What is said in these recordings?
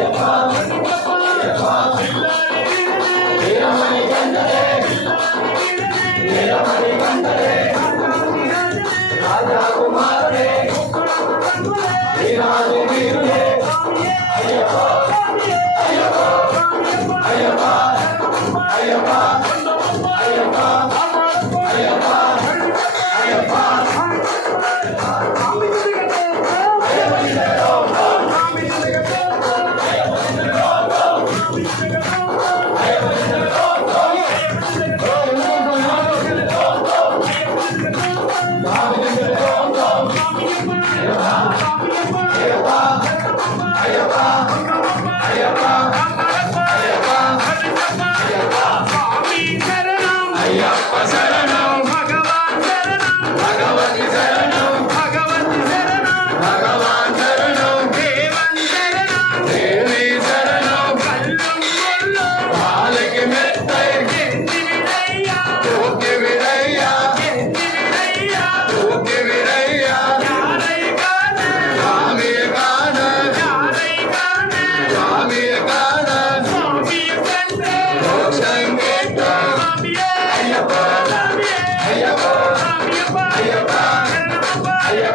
Yeah. Aí, rapaziada.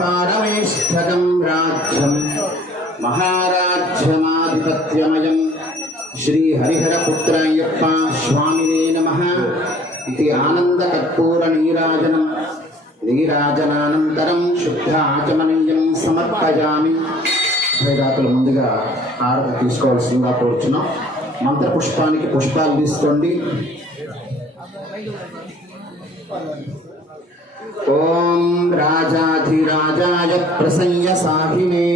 పారమేష్టకం రాజ్యం మహారాజ్యమాధిపత్యమయం. శ్రీ హరిహరపుత్రాయప్ప స్వామినే నమ. ఇది ఆనందకర్పూర నీరాజనం. నీరాజనానంతరం శుద్ధ ఆచమనీయం సమర్పయామి. వేదాతులు ముందుగా ఆరతి తీసుకోవాల్సిందిగా కోరుచున్నాం. మంత్ర పుష్పానికి పుష్పాలు తీసుకోండి. ఓం రాజాధిరాజాయ ప్రసంగ సాహినే